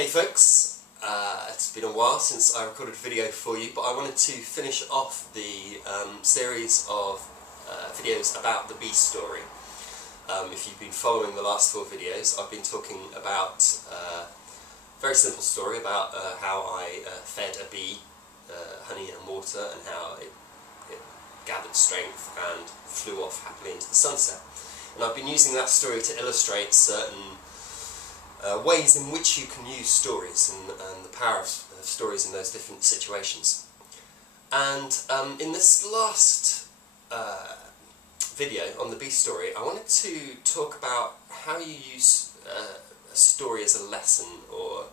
Hey folks, it's been a while since I recorded a video for you, but I wanted to finish off the series of videos about the bee story. If you've been following the last 4 videos, I've been talking about a very simple story about how I fed a bee honey and water, and how it gathered strength and flew off happily into the sunset. And I've been using that story to illustrate certain ways in which you can use stories and the power of stories in those different situations. And in this last video on the bee story, I wanted to talk about how you use a story as a lesson, or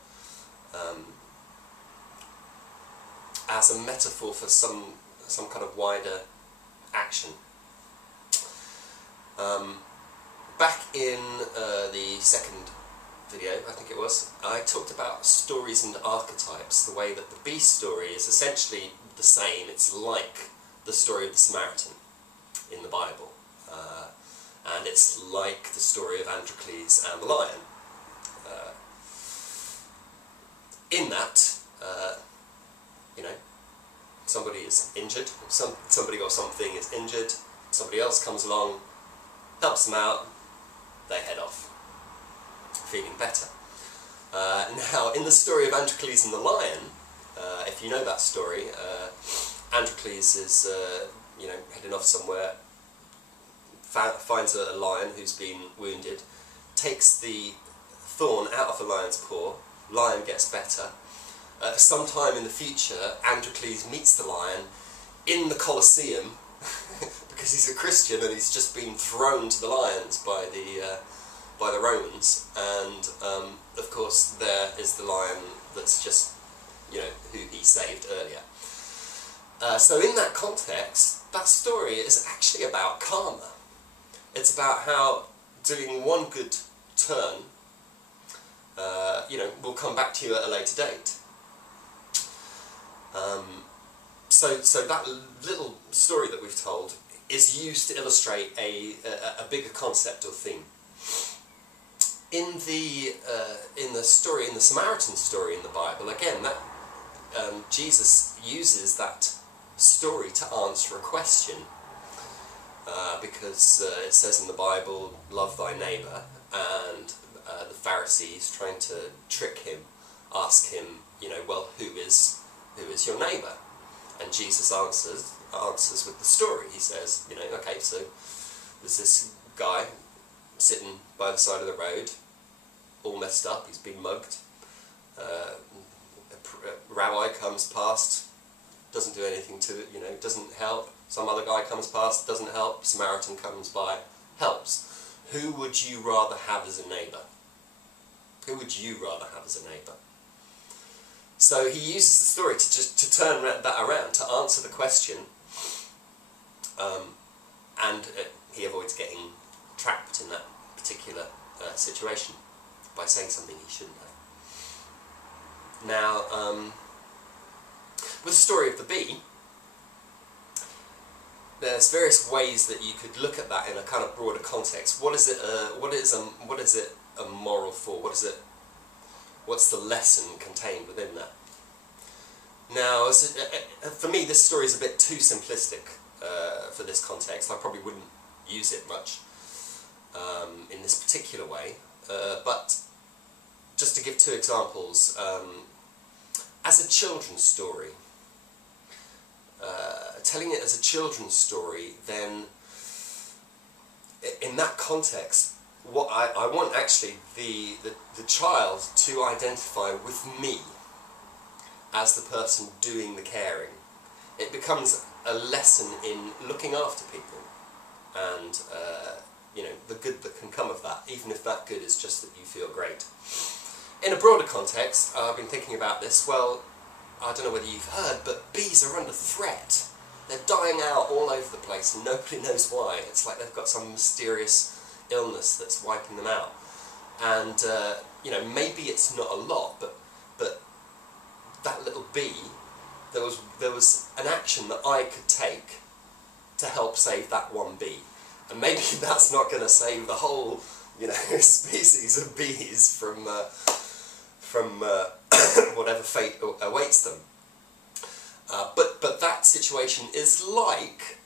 as a metaphor for some kind of wider action. Back in the second video, I think it was, I talked about stories and archetypes, the way that the bee story is essentially the same. It's like the story of the Samaritan in the Bible, and it's like the story of Androcles and the lion. In that, somebody is injured, somebody or something is injured, somebody else comes along, helps them out, they head off, feeling better. Now, in the story of Androcles and the lion, if you know that story, Androcles is heading off somewhere, finds a lion who's been wounded, takes the thorn out of the lion's paw, lion gets better. Sometime in the future, Androcles meets the lion in the Colosseum because he's a Christian and he's just been thrown to the lions by the Romans, and of course there is the lion that's just, who he saved earlier. So in that context, that story is actually about karma. It's about how doing one good turn, will come back to you at a later date. So that little story that we've told is used to illustrate a bigger concept or theme. In the story, in the Samaritan story in the Bible, again, that Jesus uses that story to answer a question, because it says in the Bible, "Love thy neighbour," and the Pharisees, trying to trick him, ask him, well, who is your neighbour? And Jesus answers with the story. He says, okay, so there's this guy sitting by the side of the road, all messed up, he's been mugged. A rabbi comes past, doesn't do anything to it, doesn't help. Some other guy comes past, doesn't help. Samaritan comes by, helps. Who would you rather have as a neighbour? Who would you rather have as a neighbour? So he uses the story to turn that around, to answer the question, and he avoids getting trapped in that particular situation by saying something he shouldn't have. Now, with the story of the bee, there's various ways that you could look at that in a kind of broader context. What is it a moral for? What's the lesson contained within that? Now, for me, this story is a bit too simplistic for this context. I probably wouldn't use it much in this particular way, but just to give 2 examples, as a children's story, telling it as a children's story, then in that context, what I want actually the child to identify with me as the person doing the caring. It becomes a lesson in looking after people, and the good that can come of that, even if that good is just that you feel great. In a broader context, I've been thinking about this. Well, I don't know whether you've heard, but bees are under threat. They're dying out all over the place and nobody knows why. It's like they've got some mysterious illness that's wiping them out. And, maybe it's not a lot, but that little bee, there was an action that I could take to help save that one bee. And maybe that's not going to save the whole, species of bees from whatever fate awaits them. But that situation is like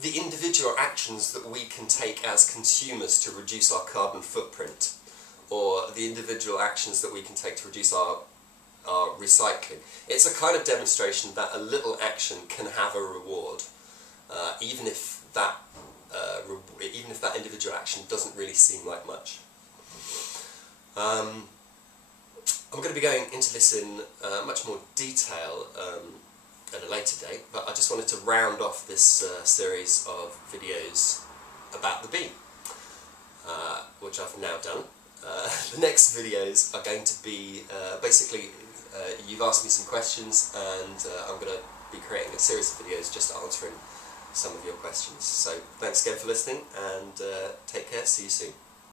the individual actions that we can take as consumers to reduce our carbon footprint, or the individual actions that we can take to reduce our recycling. It's a kind of demonstration that a little action can have a reward, even if that individual action doesn't really seem like much. I'm going to be going into this in much more detail at a later date, but I just wanted to round off this series of videos about the bee, which I've now done. The next videos are going to be basically, you've asked me some questions, and I'm going to be creating a series of videos just answering some of your questions. So thanks again for listening, and take care, see you soon.